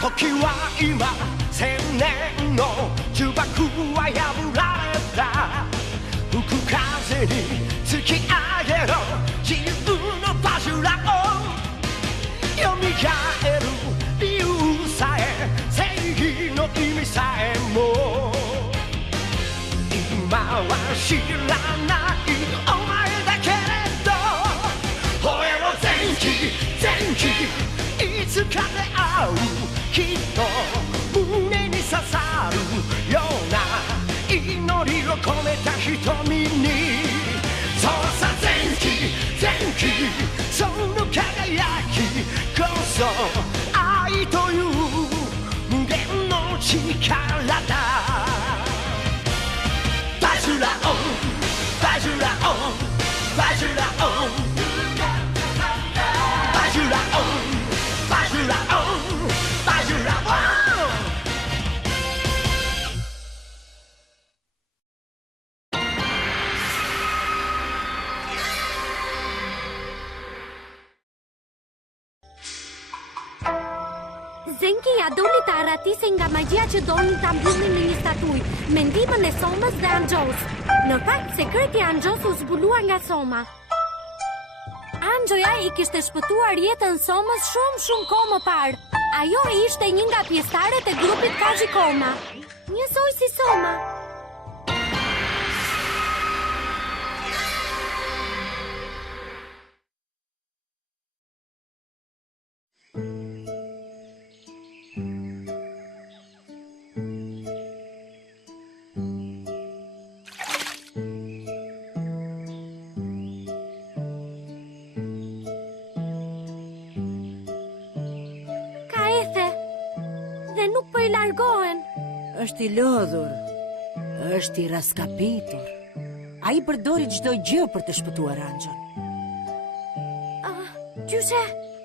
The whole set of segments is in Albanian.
時は今千年の呪縛は破られた吹く風に突き上げろ自由のバジュラを蘇る理由さえ正義の意味さえも今は知らないお前だけれど吠えろ前期前期いつかで会うきっと胸に刺さるような祈りを込めた瞳にそうさ前期前期その輝きこそ愛という無限の力だバジュラオンバジュラオンバジュラオンバジュラオンバジュラオンZenki ja doli të arratise nga magjia që doni ta mbyllnin në një statuj, me ndihmën e Somës dhe Anxhos. Në fakt, sekreti i Anxhos u zbuluar nga Soma. Anxhoja i kishte shpëtuar jetën Somës shumë kohë më parë. Ajo ishte një nga pjesëtarët e grupit Kajikoma. Njësoj si Soma. Është i lodhur, është i raskapitur. A i përdori çdo gjë për të shpëtuar Anxhon. Gjyshe,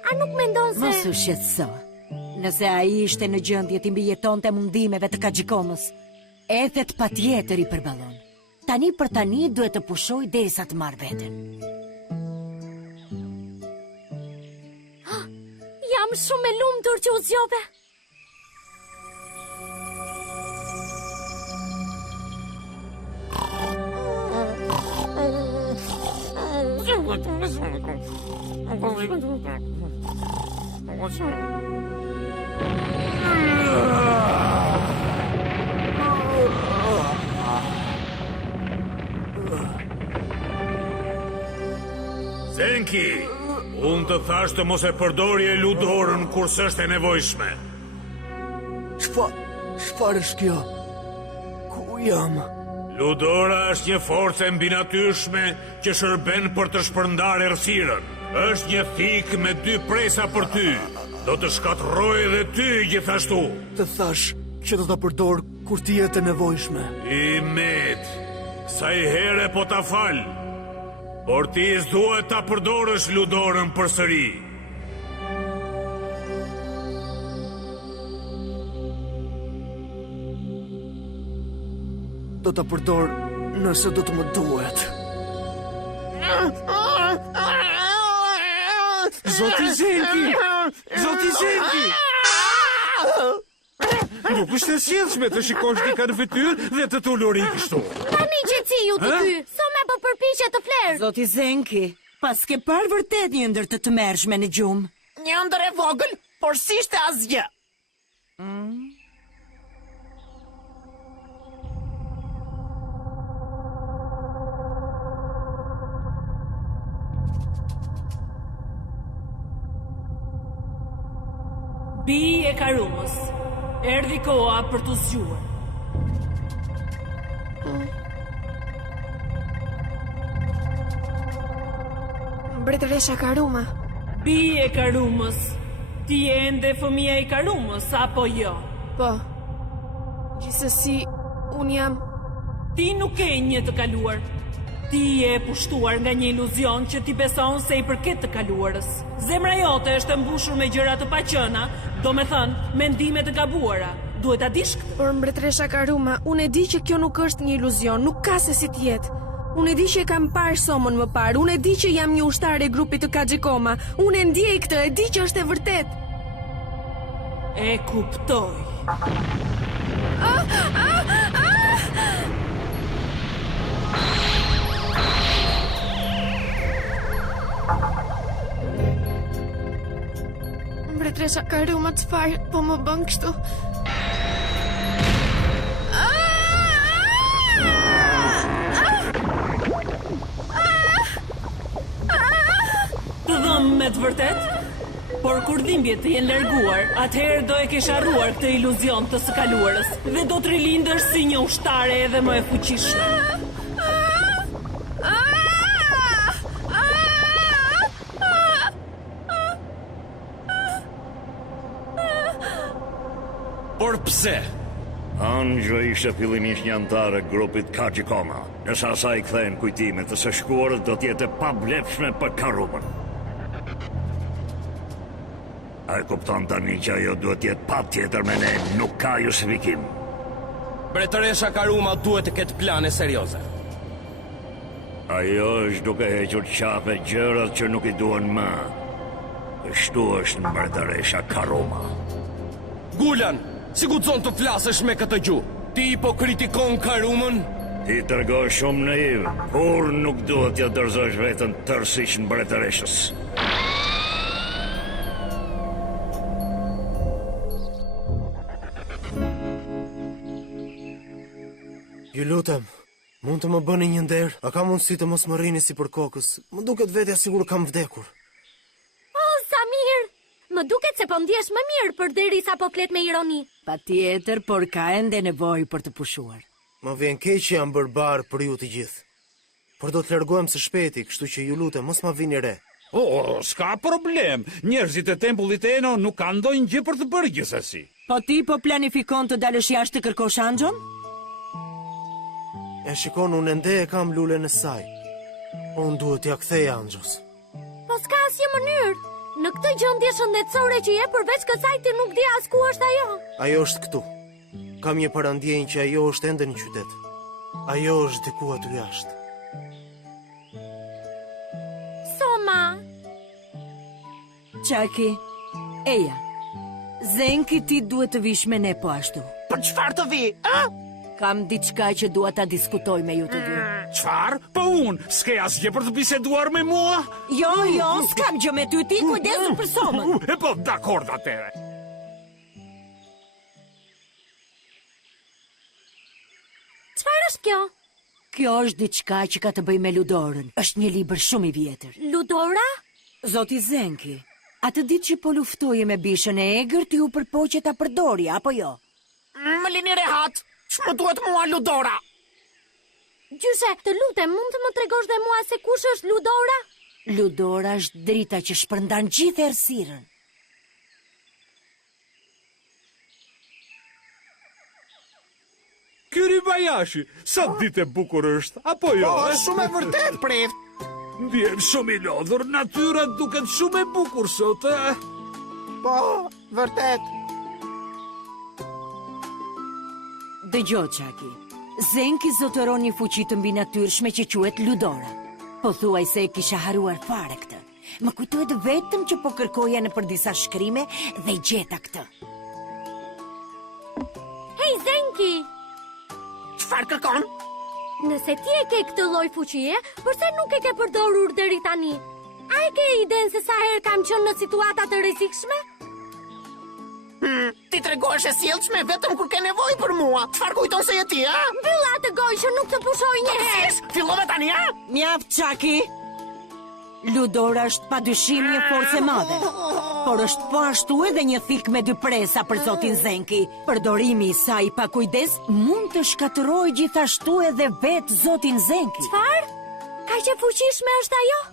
a nuk mendon se... Mos u shqetëso. Nëse a i ishte në gjendje të mbijetonte mundimeve të Kajikomës, ethet patjetër i përballon. Tani për tani duhet të pushoj derisa të marrë veten. Jam shumë e lumtur që u zgjove. Zenki, unë të thash të mos e përdorje ludorën kur s'është e nevojshme. Çfarë është kjo? Ku jam? Ludora është një forcë mbinatyrshme që shërben për të shpërndarë errësirën. Është një thikë me 2 presa për ty. Do të shkatërrojë edhe ty gjithashtu. Të thash që do ta përdor kur ti jetë e nevojshme. I met, sa i here po ta fal. Por ti s'duhet ta përdorësh ludorën përsëri. Do ta përdor nëse do të më duhet. Zoti Zenki! Zoti Zenki! Nuk është e sjellshme të shikosh dikën në fytyrë dhe të tuluri kështu. Tani qetësi ju të dy, Soma po përpiqet të flerë. Zoti Zenki, pas ke parë vërtet një ndër të tmerrshme në gjumë. Një ndër e vogël, por s'ishte asgjë. Bi e Karumës, erdhi koha për të zgjuar. Mbretëresha Karuma. Bi e Karumës, ti je ende fëmia i Karumës, apo jo? Po, gjithsesi, unë jam... Ti nuk ke një të kaluar. Ti je pushtuar nga një iluzion që ti beson se i përket të kaluarës. Zemra jote është mbushur me gjëra të paqëna, do me thënë, mendime të gabuara. Duhet ta dish këtë. Por mbretëresha Karuma, unë e di që kjo nuk është një iluzion, nuk ka se si t'jetë. Unë e di që e kam parë Somën më parë, unë e di që jam një ushtare e grupit të Kajikoma, unë e ndjej këtë, e di që është e vërtet. E kuptoj. Mbretëresha Karuma, çfarë po më bën kështu? Të dhëmë me të vërtet? Por kur dhimbjet të jenë larguar, atëherë do e kesh harruar këtë iluzion të së kaluarës dhe do të rilindësh si një ushtare edhe më e fuqishme. Por pse? Angjo ishte fillimisht një antar e grupit Kajikoma. Nësa sa i kthejnë kujtimet të së shkuarët do t'jetë pa blepshme për Karumën. A e kupton tani që ajo duhet jetë pa tjetër me ne, nuk ka justifikim. Mbretëresha Karuma duhet të ketë plane serioze. Ajo është duke hequr qape gjërat që nuk i duhen më. Kështu është mbretëresha Karuma. Gulan, si guxon të flasësh me këtë gjuhë? Ti po kritikon Karumën? Ti tërgoj shumë naiv, kur nuk duhet t'ja dorëzosh veten tërësisht mbretëreshës. Ju lutem, mund të më bëni një nder? A ka mundësi të mos më rrini si për kokës? Më duket vetja sigur kam vdekur. Oh, sa mirë! Më duket se po ndjesh më mirë për derisa po flet me ironi. Patjetër, por ka ende nevojë për të pushuar. Më vjen keq që jam bërë barë për ju të gjithë. Por do të largohem së shpejti, kështu që ju lutem, mos ma vini re. S'ka problem. Njerëzit e tempullit Eno nuk kanë ndonjë gjë për të bërë gjithsesi. Po ti po planifikon të dalësh jashtë të kërkosh Angjon? E shikon, unë ende e kam lulen e saj. Unë duhet t'ja kthej Angjos. Po s'ka asnjë mënyrë. Në këtë gjendje shëndetësore që je, përveç kësaj ti nuk di as ku është ajo. Ajo është këtu. Kam një parandjenjë që ajo është ende në qytet. Ajo është diku aty jashtë. Soma. Çaki, eja. Zenki ti duhet të vish me ne po ashtu. Për çfarë të vi? A? Kam diçka që dua ta diskutoj me ju të dy. Çfarë? Po unë, s'ke asgjë për të biseduar me mua? Jo, s'kam gjë me ty, ti kujdesu për Somën. E po, dakord atëre. Çfarë është kjo? Kjo është diçka që ka të bëjë me Ludorën. Është një libër shumë i vjetër. Ludora? Zoti Zenki, atë ditë që po luftoje me bishën e egër, ti u përpoqe ta përdori, apo jo? Më lini rehat. Ç'më duhet mua Ludora? Gjyshe, të lutem, mund të më tregosh dhe mua se kush është Ludora? Ludora është drita që shpërndan gjithë errësirën. Ky Ribayashi, sa ditë e bukur është, apo jo? Po, është shumë e vërtet, prit. Ndjem shumë i lodhur, natyra duket shumë e bukur sot, e? Po, vërtet. Dëgjoj, Çaki. Zenki zotëron një fuqi të mbi natyrshme që quhet Ludora. Po thuaj se e kisha haruar fare këtë. Më kujtohet vetëm që po kërkoja nëpër disa shkrime dhe gjeta këtë. Hej, Zenki! Çfarë kërkon? Nëse ti e ke këtë lloj fuqie, përse nuk e ke përdorur deri tani? A e ke idenë se sa herë kam qenë në situata të rrezikshme? Ti tregohesh e sjellshme vetëm kur ke nevojë për mua. Çfarë kujton se je ti, a? Mbyll atë gojë që nuk të pushoj një herë. Fillove tani, a? Mjaft, Çaki. Ludora është padyshim një forcë e madhe, por është po ashtu edhe një thik me dy presa për zotin Zenki. Përdorimi i saj pa kujdes mund të shkatërrojë gjithashtu edhe vetë zotin Zenki. Çfarë? Kaq e fuqishme është ajo?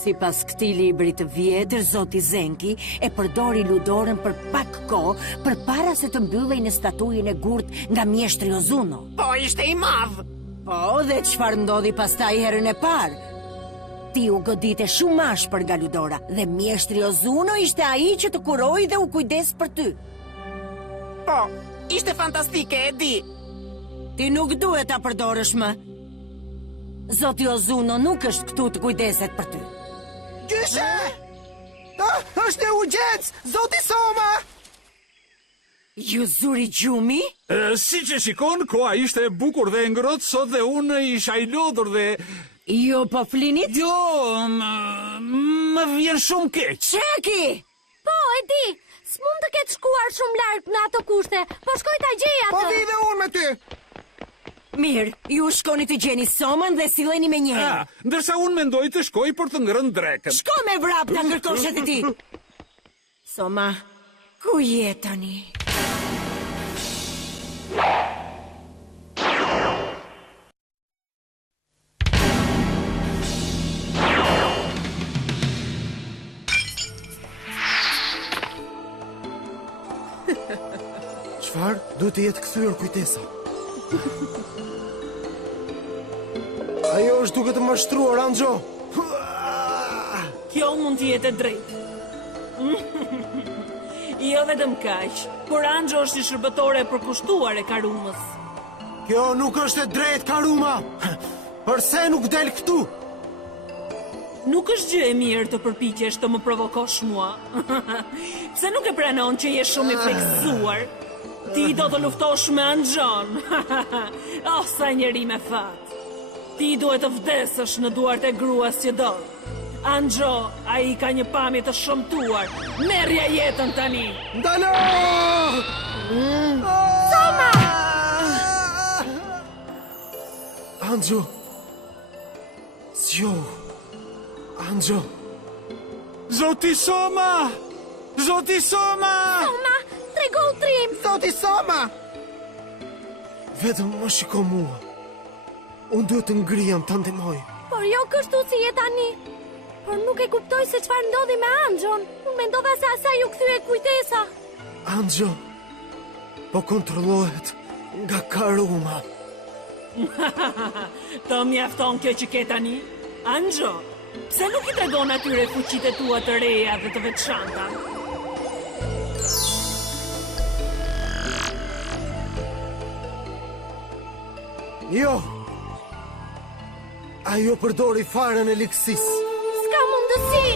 Sipas këtij libri të vjetër, zoti Zenki e përdori Ludorën për pak kohë përpara se të mbyllej në statujën e gurtë nga mjeshtri Ozuno. Po, ishte i madh. Po, dhe çfarë ndodhi pastaj herën e parë? Ti u godite shumë ashpër nga Ludora dhe mjeshtri Ozuno ishte ai që të kuroi dhe u kujdes për ty. Po, ishte fantastike, e di. Ti nuk duhet ta përdorësh më. Zoti Ozuno nuk është këtu të kujdeset për ty. Gjyshe! Është e urgjencë, zoti Soma! Ju zuri gjumi? Si që shikon, koha ishte e bukur dhe e ngrohtë sot dhe unë isha i lodhur dhe... Jo, po flinit? Jo, më vjen shumë keq. Çeki! Po, e di, s'mund të ketë shkuar shumë larg në ato kushte, po shkoj ta gjej atë. Po vi dhe unë me ty! Mirë, ju shkoni të gjeni Somën dhe silleni me njëherë. Ndërsa unë mendoj të shkoj për të ngrënë drekën. Shko me vrap ta kërkoshet e ti. Soma, ku je tani? Çfarë? Duhet të jetë kthyer kujtesa. Ajo është duke të mashtruar, Anxho. Kjo mund të jetë e drejtë. Jo vetëm kaq, por Anxho është i shërbëtore e përkushtuar e Karumës. Kjo nuk është e drejtë, Karuma. Përse nuk del këtu? Nuk është gjë e mirë të përpiqesh të më provokosh mua. Pse nuk e pranon që je shumë i frikëzuar? Ti do të luftosh me Anxhon. Oh, sa njeri me fat. Ti duhet të vdesësh në duart e gruas që do. Anxho, ai ka një pamje të shëmtuar. Merrja jetën tani. Ndalo! Soma! Anxho. Zjo. Anxho. Zoti Soma! Zoti Soma! Soma, trego utrim. Zoti Soma! Vetëm më shiko mua. Unë duhet të ngrihem të ndihmoj. Por jo kështu si je tani. Por nuk e kuptoj se çfarë ndodhi me Anxhon. Unë mendova se asaj ju kthye kujtesa. Anxho po kontrollohet nga Karuma. Të mjafton kjo që ke tani? Anxho, pse nuk i tregon atyre fuqitë tua të reja dhe të veçanta? Jo. Ajo përdori farën e liksis. S'ka mundësi.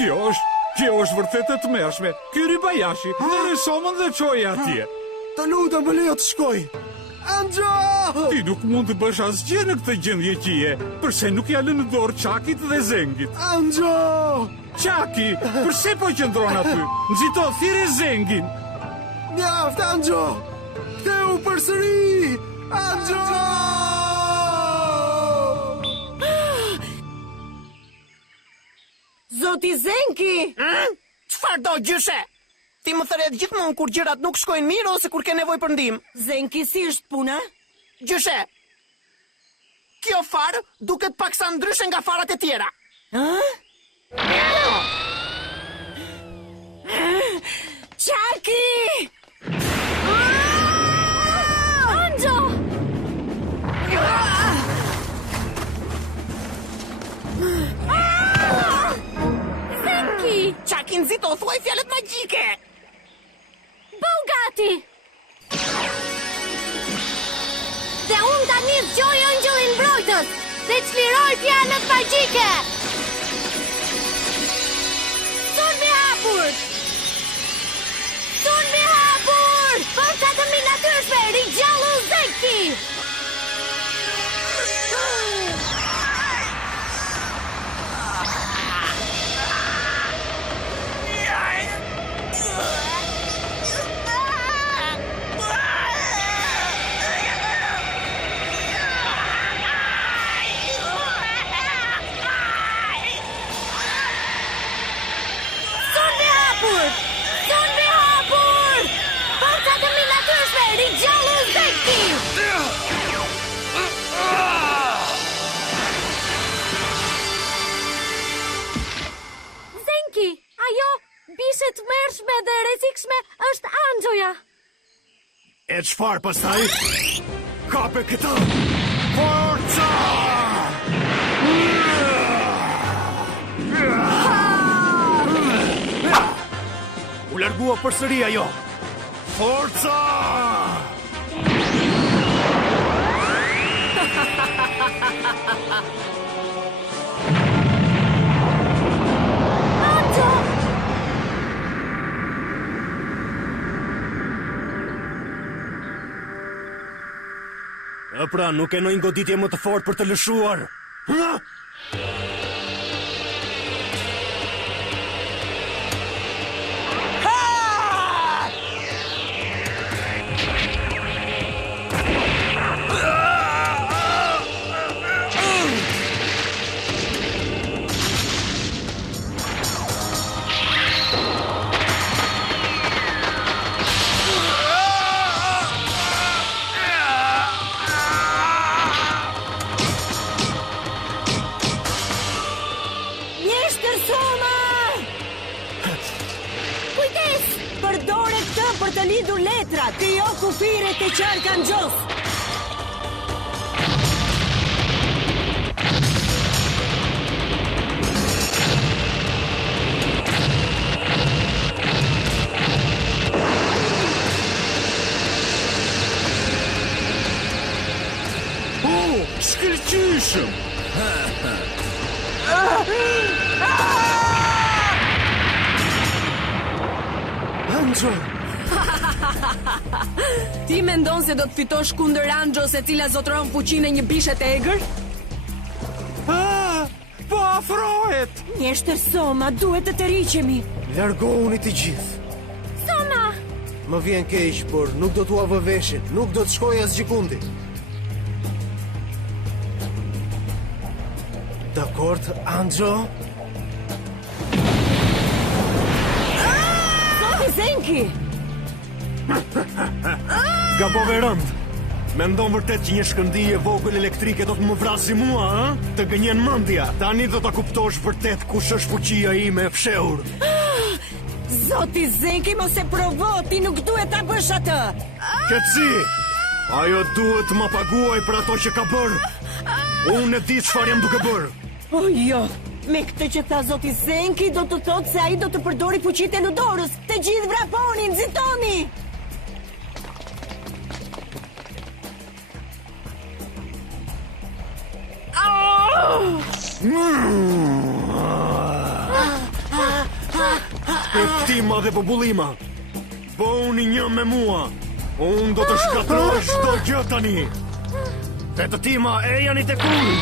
Kjo është vërtet e tmerrshme. Ky Rybayashi, merri Somën dhe çoje atje. Të lutem, më lejo të shkoj. Anxho! Ti nuk mund të bësh asgjë në këtë gjendje që je. Përse nuk ja lënë në dorë Çakit dhe Zengit? Anxho! Çaki, përse po qëndron aty? Nxito thirrë Zengin. Mjaft, Anxho! Ktheu përsëri! Anxho! Zoti Zenki! Çfarë do, gjyshe? Ti më thëret gjithmonë kur gjërat nuk shkojnë mirë ose kur ke nevojë për ndihmë. Zenki, si është puna? Gjyshe, kjo farë duket paksa ndryshe nga farat e tjera. Çaki! Anxho! Zenki! Çaki nxito, thuaj fjalët magjike. Bëu gati! Dhe unë tani zgjoj ëngjëllin mbrojtës dhe çliroj fjalët magjike! Sulmi hapur! Sulmi hapur! Forca të minatyrshme, rigjallu Zenki! Sulmi hapur! Sulmi hapur! Forca të minatyrshme, rigjallu Zenki! Zenki, ajo bishe të mërshme dhe rrezikshme është Anxhoja. E çfarë pastaj? Kape këta! Forca! U largua përsëri ajo. Forca! Pra, nuk e ndonjë goditje më të fortë për të lëshuar. Ha? Për të lidhur letra, ti jo kufiret të qarkan gjos. Shkëlqyshëm! Anxo! Ti mendon se do të fitosh kundër Anxos e cila zotëron fuqinë e një bishe të egër? Po afrohet! Mjeshtër Soma, duhet të riqemi. Largohuni të gjithë. Soma! Më vjen keq, por nuk do t'ua vë veshin, nuk do të shkoj as gjikundi. Dakord, Anxo? Zoti Zenki! Gabove rënd. Mendon vërtet që një shkëndije vogël elektrike do të më vrasë mua, ha? Të gënjen mendja. Tani do ta kuptosh vërtet kush është fuqia ime e fshehur. Zoti Zenki, mos e provo, ti nuk duhet ta bësh atë. Qetësi. Ajo duhet të më paguaj për ato që ka bërë. Unë e di çfarë jam duke bërë. O jo, me këtë që tha Zoti Zenki do të thotë se ai do të përdori fuqitë e Ludorës. Të gjithë vraponi, nxitoni. Eftima dhe popullima, bëuni një me mua. Unë do të shkatroj çdo gjë tani. Dhe të tima e janë i të kull.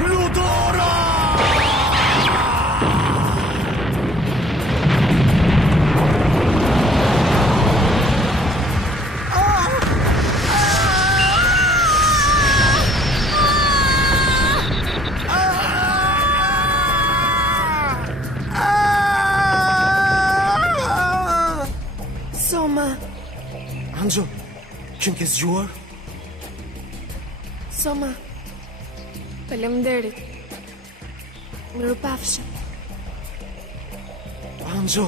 Ludora! Anxo, që m'ke zgjuar? Soma, faleminderit. Mirupafshim. Anxo.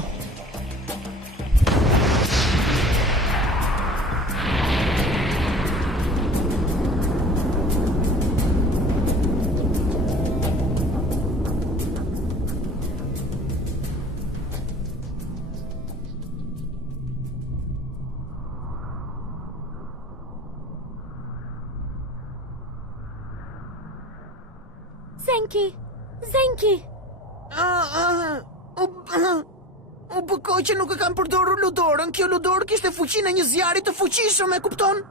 Zenki! U bëkoj që nuk e kam përdorur Ludorën. Kjo Ludorë kishte fuqinë e një zjarri të fuqishëm, e kupton?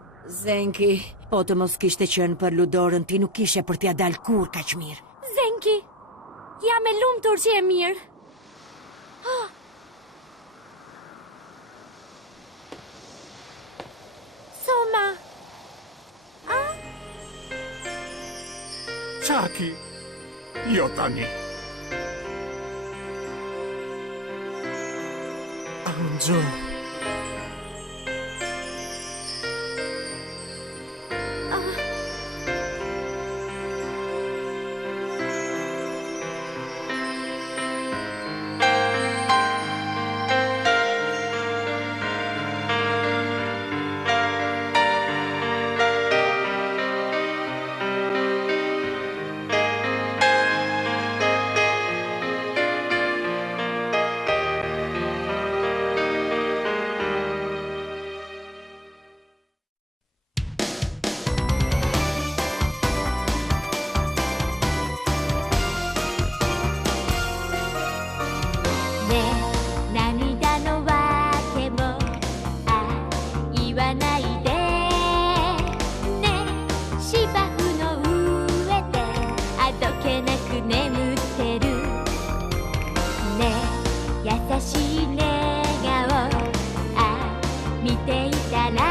Zenki, po të mos kishte qenë për Ludorën, ti nuk ishe për t'ja dalë kur kaq mirë. Zenki, jam e lumtur që e mirë. Soma! Çaki, jo tani. Anxo. 言わないでね芝生の上であどけなく眠ってるね優しい寝顔あ見ていたら